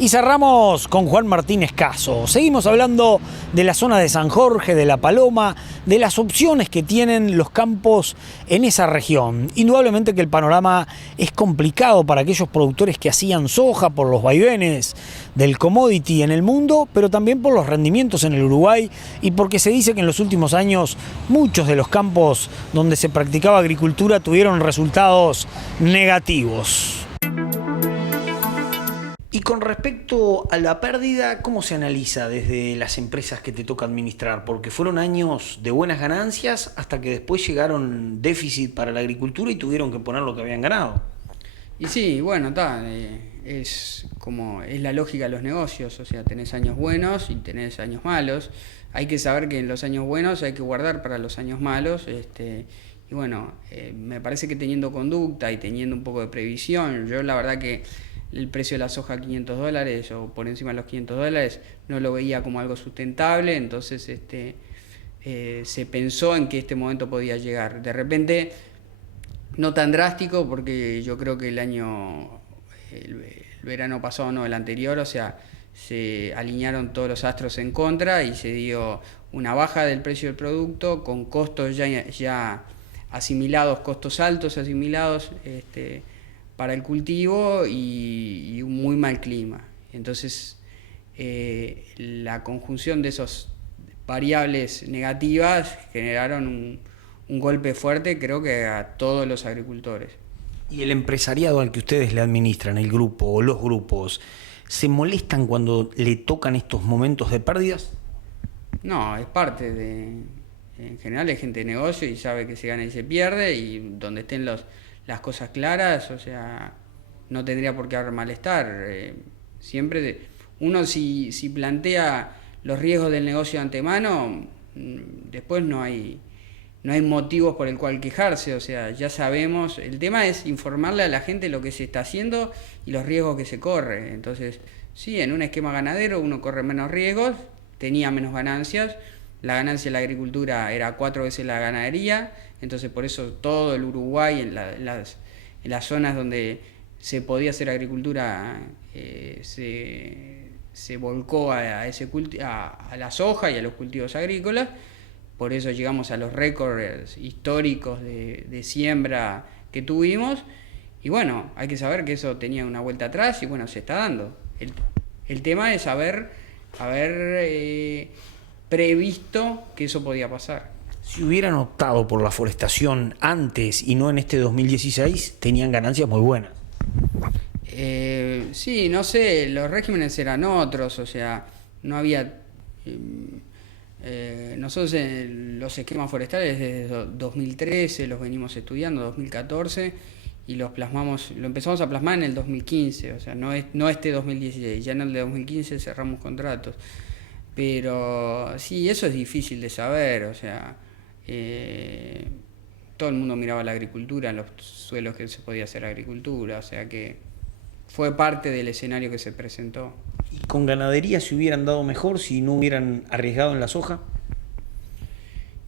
Y cerramos con Juan Martínez Caso. Seguimos hablando de la zona de San Jorge, de La Paloma, de las opciones que tienen los campos en esa región. Indudablemente que el panorama es complicado para aquellos productores que hacían soja por los vaivenes del commodity en el mundo, pero también por los rendimientos en el Uruguay y porque se dice que en los últimos años muchos de los campos donde se practicaba agricultura tuvieron resultados negativos. Y con respecto a la pérdida, ¿cómo se analiza desde las empresas que te toca administrar? Porque fueron años de buenas ganancias hasta que después llegaron déficit para la agricultura y tuvieron que poner lo que habían ganado. Y sí, bueno, es como es la lógica de los negocios, o sea, tenés años buenos y tenés años malos. Hay que saber que en los años buenos hay que guardar para los años malos, y bueno, me parece que teniendo conducta y teniendo un poco de previsión, yo la verdad que el precio de la soja a $500 o por encima de los $500 no lo veía como algo sustentable, entonces se pensó en que este momento podía llegar. De repente, no tan drástico, porque yo creo que el verano pasado, no, el anterior, o sea, se alinearon todos los astros en contra y se dio una baja del precio del producto con costos ya asimilados, costos altos asimilados, para el cultivo y un muy mal clima. Entonces, la conjunción de esas variables negativas generaron un golpe fuerte, creo que a todos los agricultores. ¿Y el empresariado al que ustedes le administran, el grupo o los grupos, se molestan cuando le tocan estos momentos de pérdidas? No, es parte en general es gente de negocio y sabe que se gana y se pierde, y donde estén las cosas claras, o sea, no tendría por qué haber malestar. Siempre uno si plantea los riesgos del negocio de antemano, después no hay motivos por el cual quejarse, o sea, ya sabemos. El tema es informarle a la gente lo que se está haciendo y los riesgos que se corre. Entonces, sí, en un esquema ganadero uno corre menos riesgos, tenía menos ganancias. La ganancia de la agricultura era 4 veces la ganadería, entonces por eso todo el Uruguay, en las zonas donde se podía hacer agricultura, se volcó a la soja y a los cultivos agrícolas. Por eso llegamos a los récords históricos de siembra que tuvimos. Y bueno, hay que saber que eso tenía una vuelta atrás y bueno, se está dando. El tema es haber previsto que eso podía pasar. Si hubieran optado por la forestación antes y no en este 2016, tenían ganancias muy buenas. Sí, no sé, los regímenes eran otros, o sea, no había... nosotros en los esquemas forestales desde 2013 los venimos estudiando, 2014, y lo empezamos a plasmar en el 2015, o sea, no este 2016, ya en el de 2015 cerramos contratos. Pero sí, eso es difícil de saber, o sea, todo el mundo miraba la agricultura en los suelos que se podía hacer agricultura, o sea que fue parte del escenario que se presentó. ¿Y con ganadería se hubieran dado mejor si no hubieran arriesgado en la soja?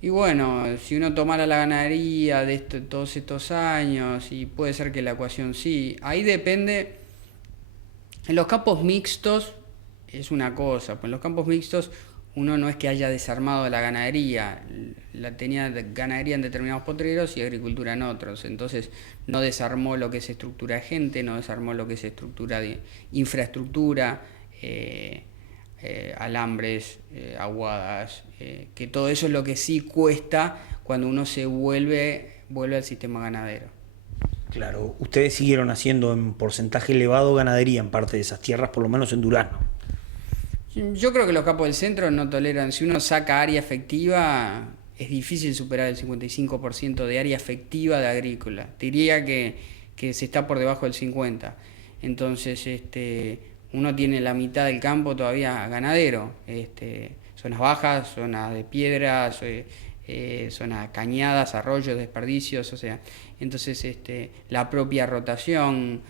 Y bueno, si uno tomara la ganadería de todos estos años, y puede ser que la ecuación sí, ahí depende. En los campos mixtos es una cosa, pues en los campos mixtos uno no es que haya desarmado la ganadería, tenía ganadería en determinados potreros y agricultura en otros, entonces no desarmó lo que es estructura de gente, no desarmó lo que es estructura de infraestructura, alambres, aguadas, que todo eso es lo que sí cuesta cuando uno se vuelve al sistema ganadero. Claro, ustedes siguieron haciendo en porcentaje elevado ganadería en parte de esas tierras, por lo menos en Durazno. Yo creo que los campos del centro no toleran, si uno saca área efectiva, es difícil superar el 55% de área efectiva de agrícola. Te diría que se está por debajo del 50%. Entonces, uno tiene la mitad del campo todavía ganadero. Zonas bajas, zonas de piedras, zonas cañadas, arroyos, desperdicios, o sea, entonces la propia rotación.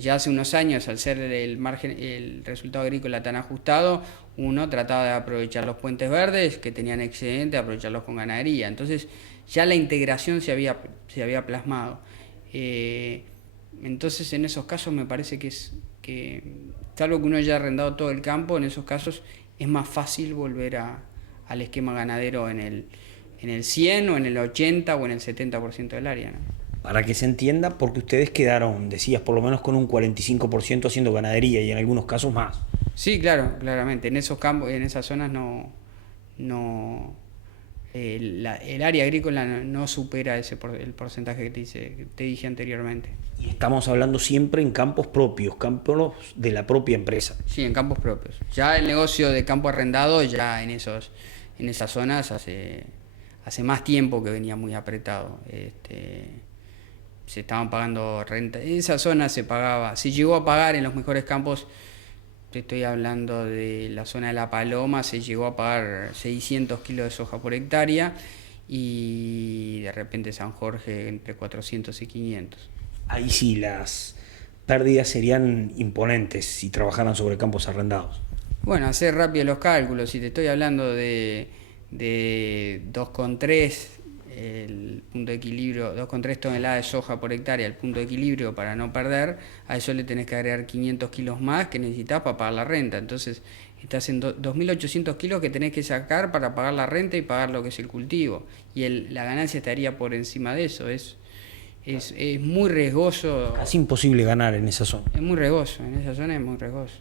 Ya hace unos años, al ser el resultado agrícola tan ajustado, uno trataba de aprovechar los puentes verdes que tenían excedente, aprovecharlos con ganadería. Entonces ya la integración se había plasmado. Entonces en esos casos me parece que salvo que uno haya arrendado todo el campo, en esos casos es más fácil volver al esquema ganadero en el 100 o en el 80 o en el 70% del área, ¿no? Para que se entienda, porque ustedes quedaron, decías, por lo menos con un 45% haciendo ganadería y en algunos casos más. Sí, claro, claramente. En esos campos, en esas zonas el área agrícola no supera el porcentaje que te dije anteriormente. Y estamos hablando siempre en campos propios, campos de la propia empresa. Sí, en campos propios. Ya el negocio de campo arrendado, ya en esas zonas hace más tiempo que venía muy apretado. Se estaban pagando renta. En esa zona se llegó a pagar en los mejores campos. Te estoy hablando de la zona de La Paloma, se llegó a pagar 600 kilos de soja por hectárea y de repente San Jorge entre 400 y 500. Ahí sí las pérdidas serían imponentes si trabajaran sobre campos arrendados. Bueno, hacer rápido los cálculos, si te estoy hablando de 2,3 el punto de equilibrio, 2,3 toneladas de soja por hectárea, el punto de equilibrio para no perder, a eso le tenés que agregar 500 kilos más que necesitas para pagar la renta. Entonces estás en 2.800 kilos que tenés que sacar para pagar la renta y pagar lo que es el cultivo. Y la ganancia estaría por encima de eso. Es muy riesgoso. Casi imposible ganar en esa zona. Es muy riesgoso, en esa zona es muy riesgoso.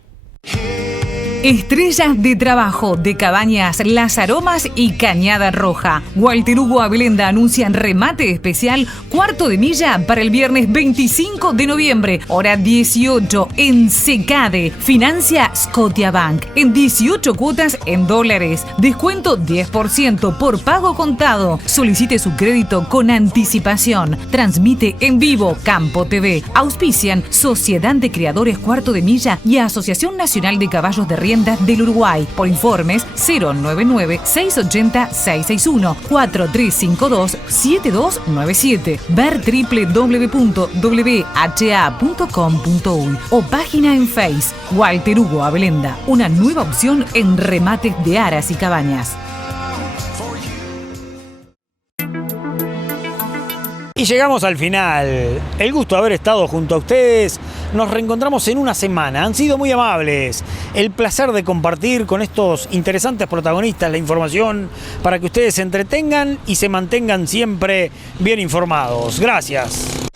Estrellas de trabajo de Cabañas Las Aromas y Cañada Roja. Walter Hugo Abelenda anuncian remate especial cuarto de milla para el viernes 25 de noviembre, hora 18 en Secade. Financia Scotiabank en 18 cuotas en dólares. Descuento 10% por pago contado. Solicite su crédito con anticipación. Transmite en vivo Campo TV. Auspician Sociedad de Creadores Cuarto de Milla y Asociación Nacional de Caballos de Riendas del Uruguay. Por informes 099-680-661-4352-7297. Ver www.wha.com.uy o página en Face. Walter Hugo Abelenda, una nueva opción en remates de aras y cabañas. Y llegamos al final. El gusto de haber estado junto a ustedes. Nos reencontramos en una semana. Han sido muy amables. El placer de compartir con estos interesantes protagonistas la información para que ustedes se entretengan y se mantengan siempre bien informados. Gracias.